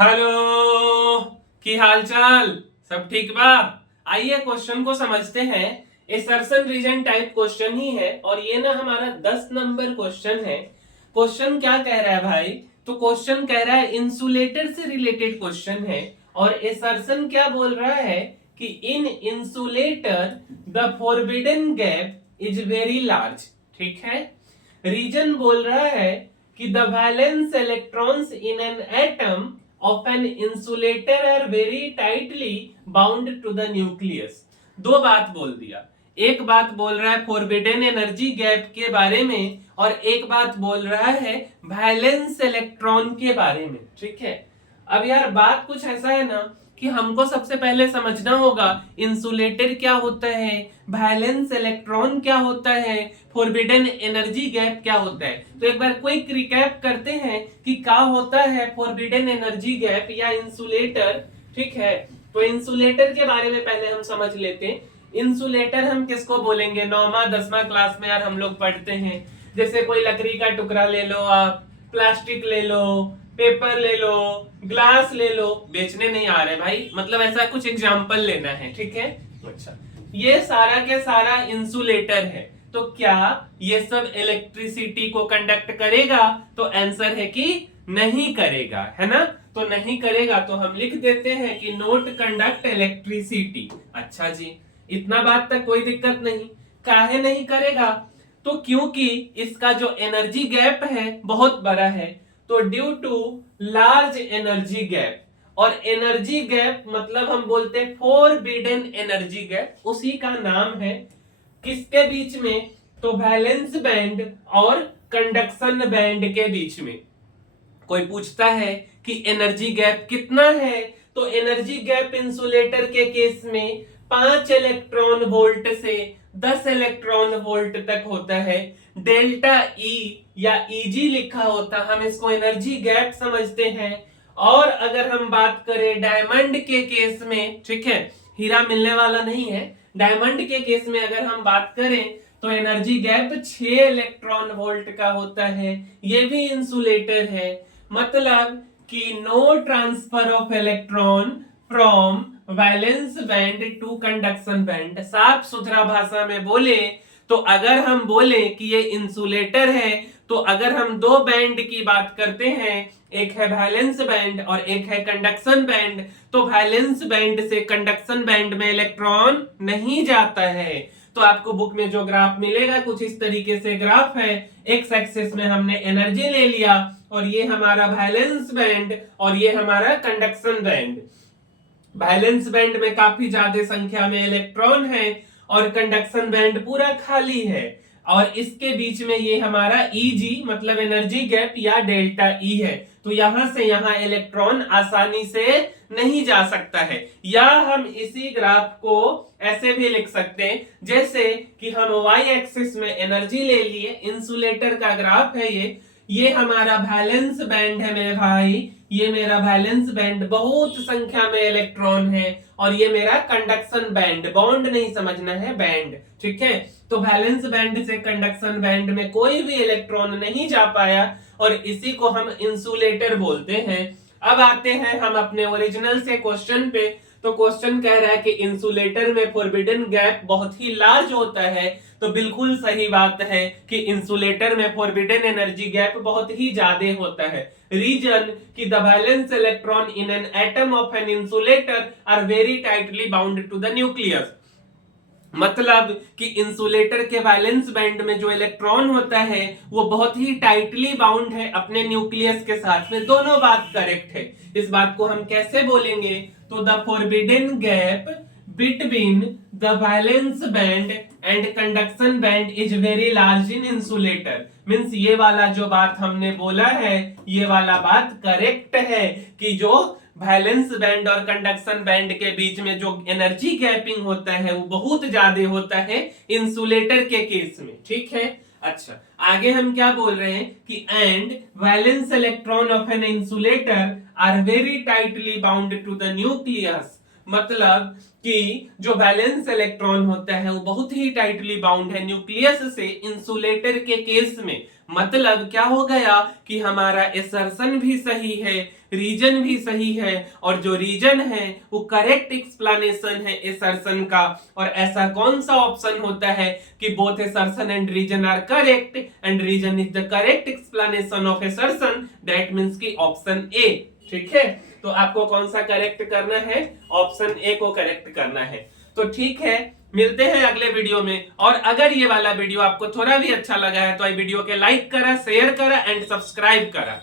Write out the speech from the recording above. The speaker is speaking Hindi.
हेलो, की हाल चाल सब ठीक बा। आइए क्वेश्चन को समझते हैं। असर्शन रीजन टाइप क्वेश्चन ही है और ये ना हमारा 10 नंबर क्वेश्चन है। क्वेश्चन क्या कह रहा है भाई? तो क्वेश्चन कह रहा है इंसुलेटर से रिलेटेड क्वेश्चन है और असर्शन क्या बोल रहा है कि in insulator the forbidden gap is very large. ठीक है। रीजन बोल रहा है कि the valence electrons in an atom of an insulator are very tightly bound to the nucleus। दो बात बोल दिया। एक बात बोल रहा है फॉरबिडन एनर्जी गैप के बारे में और एक बात बोल रहा है वैलेंस इलेक्ट्रॉन के बारे में। ठीक है। अब यार बात कुछ ऐसा है ना कि हमको सबसे पहले समझना होगा इंसुलेटर क्या होता है, वैलेंस इलेक्ट्रॉन क्या होता है, फॉरबिडन एनर्जी गैप क्या होता है। तो एक बार क्विक रिकैप करते हैं कि क्या होता है फॉरबिडन एनर्जी गैप या इंसुलेटर। ठीक है। तो इंसुलेटर के बारे में पहले हम समझ लेते हैं। इंसुलेटर हम किसको बोलेंगे? 9वां 10वां क्लास में यार हम लोग पढ़ते हैं। जैसे कोई लकड़ी का टुकड़ा ले लो, आप प्लास्टिक ले लो, पेपर ले लो, ग्लास ले लो। बेचने नहीं आ रहे भाई, मतलब ऐसा कुछ एग्जाम्पल लेना है। ठीक है। अच्छा, ये सारा के सारा इंसुलेटर है। तो क्या ये सब इलेक्ट्रिसिटी को कंडक्ट करेगा? तो आंसर है कि नहीं करेगा, है ना। तो नहीं करेगा तो हम लिख देते हैं कि नोट कंडक्ट इलेक्ट्रिसिटी। अच्छा जी, इतना बात तक कोई दिक्कत नहीं। काहे नहीं करेगा? तो क्योंकि इसका जो एनर्जी गैप है बहुत बड़ा है। तो due to large energy gap, और एनर्जी गैप मतलब हम बोलते हैं फॉरबिडन एनर्जी गैप, उसी का नाम है। किसके बीच में? तो वैलेंस बैंड और कंडक्शन बैंड के बीच में। कोई पूछता है कि एनर्जी गैप कितना है? तो एनर्जी गैप इंसुलेटर के केस में 5 इलेक्ट्रॉन वोल्ट से 10 इलेक्ट्रॉन वोल्ट तक होता है। डेल्टा ई या ईजी लिखा होता, हम इसको एनर्जी गैप समझते हैं। और अगर हम बात करें डायमंड के केस में, ठीक है, हीरा मिलने वाला नहीं है, डायमंड के केस में अगर हम बात करें तो एनर्जी गैप 6 इलेक्ट्रॉन वोल्ट का होता है। ये भी इंसुलेटर है। मतलब कि no transfer of electron from valence band to conduction band. साफ सुथरा भाषा में बोले तो अगर हम बोले कि ये इंसुलेटर है, तो अगर हम दो बैंड की बात करते हैं, एक है वैलेंस बैंड और एक है कंडक्शन बैंड, तो वैलेंस बैंड से कंडक्शन बैंड में इलेक्ट्रॉन नहीं जाता है। तो आपको बुक में जो ग्राफ मिलेगा कुछ इस तरीके से ग्राफ है। एक्स एक्सिस में हमने एनर्जी ले लिया और ये हमारा वैलेंस बैंड और ये हमारा कंडक्शन बैंड। वैलेंस बैंड में काफी ज्यादा संख्या में इलेक्ट्रॉन है और कंडक्शन बैंड पूरा खाली है। और इसके बीच में ये हमारा Eg मतलब एनर्जी गैप या डेल्टा ई है। तो यहां से यहां इलेक्ट्रॉन आसानी से नहीं जा सकता है। या हम इसी ग्राफ को ऐसे भी लिख सकते हैं जैसे कि हम वाई एक्सिस में एनर्जी ले लिए, इंसुलेटर का ग्राफ है ये हमारा वैलेंस बैंड है मेरे भाई, ये मेरा वैलेंस बैंड, बहुत संख्या में इलेक्ट्रॉन है। और ये मेरा कंडक्शन बैंड, बॉन्ड नहीं समझना है, बैंड। ठीक है। तो वैलेंस बैंड से कंडक्शन बैंड में कोई भी इलेक्ट्रॉन नहीं जा पाया और इसी को हम इंसुलेटर बोलते हैं। अब आते हैं हम अपने ओरिजिनल से क्वेश्चन पे। तो क्वेश्चन कह रहा है कि इंसुलेटर में फॉरबिडन गैप बहुत ही लार्ज होता है। तो बिल्कुल सही बात है कि इंसुलेटर में फॉरबिडन एनर्जी गैप बहुत ही ज्यादा होता है। रीजन कि the valence electron in an atom of an insulator are very tightly bound to the nucleus. मतलब कि इंसुलेटर के वैलेंस बैंड में जो इलेक्ट्रॉन होता है वो बहुत ही टाइटली बाउंड है अपने न्यूक्लियस के साथ में। दोनों बात करेक्ट है। इस बात को हम कैसे बोलेंगे? तो the forbidden gap between the valence band and conduction band is very large in insulator. Means ये वाला जो बात हमने बोला है ये वाला बात करेक्ट है कि जो वैलेंस बैंड और कंडक्शन बैंड के बीच में जो एनर्जी गैपिंग होता है वो बहुत ज्यादा होता है इंसुलेटर के केस में। ठीक है। अच्छा, आगे हम क्या बोल रहे हैं कि and valence electron of an insulator are very tightly bound to the nucleus. मतलब कि जो वैलेंस इलेक्ट्रॉन होता है वो बहुत ही टाइटली बाउंड है न्यूक्लियस से इंसुलेटर के केस में। मतलब क्या हो गया कि हमारा असर्शन भी सही है, रीजन भी सही है, और जो रीजन है वो करेक्ट एक्सप्लेनेशन है असर्शन का। और ऐसा कौन सा ऑप्शन होता है कि both assertion and reason are correct and reason is the correct explanation of assertion, that means कि ऑप्शन ए। ठीक है, तो आपको कौन सा करेक्ट करना है? ऑप्शन ए को करेक्ट करना है। तो ठीक है, मिलते हैं अगले वीडियो में। और अगर ये वाला वीडियो आपको थोड़ा भी अच्छा लगा है तो ये वीडियो के लाइक करा, शेयर करा एंड सब्सक्राइब करा।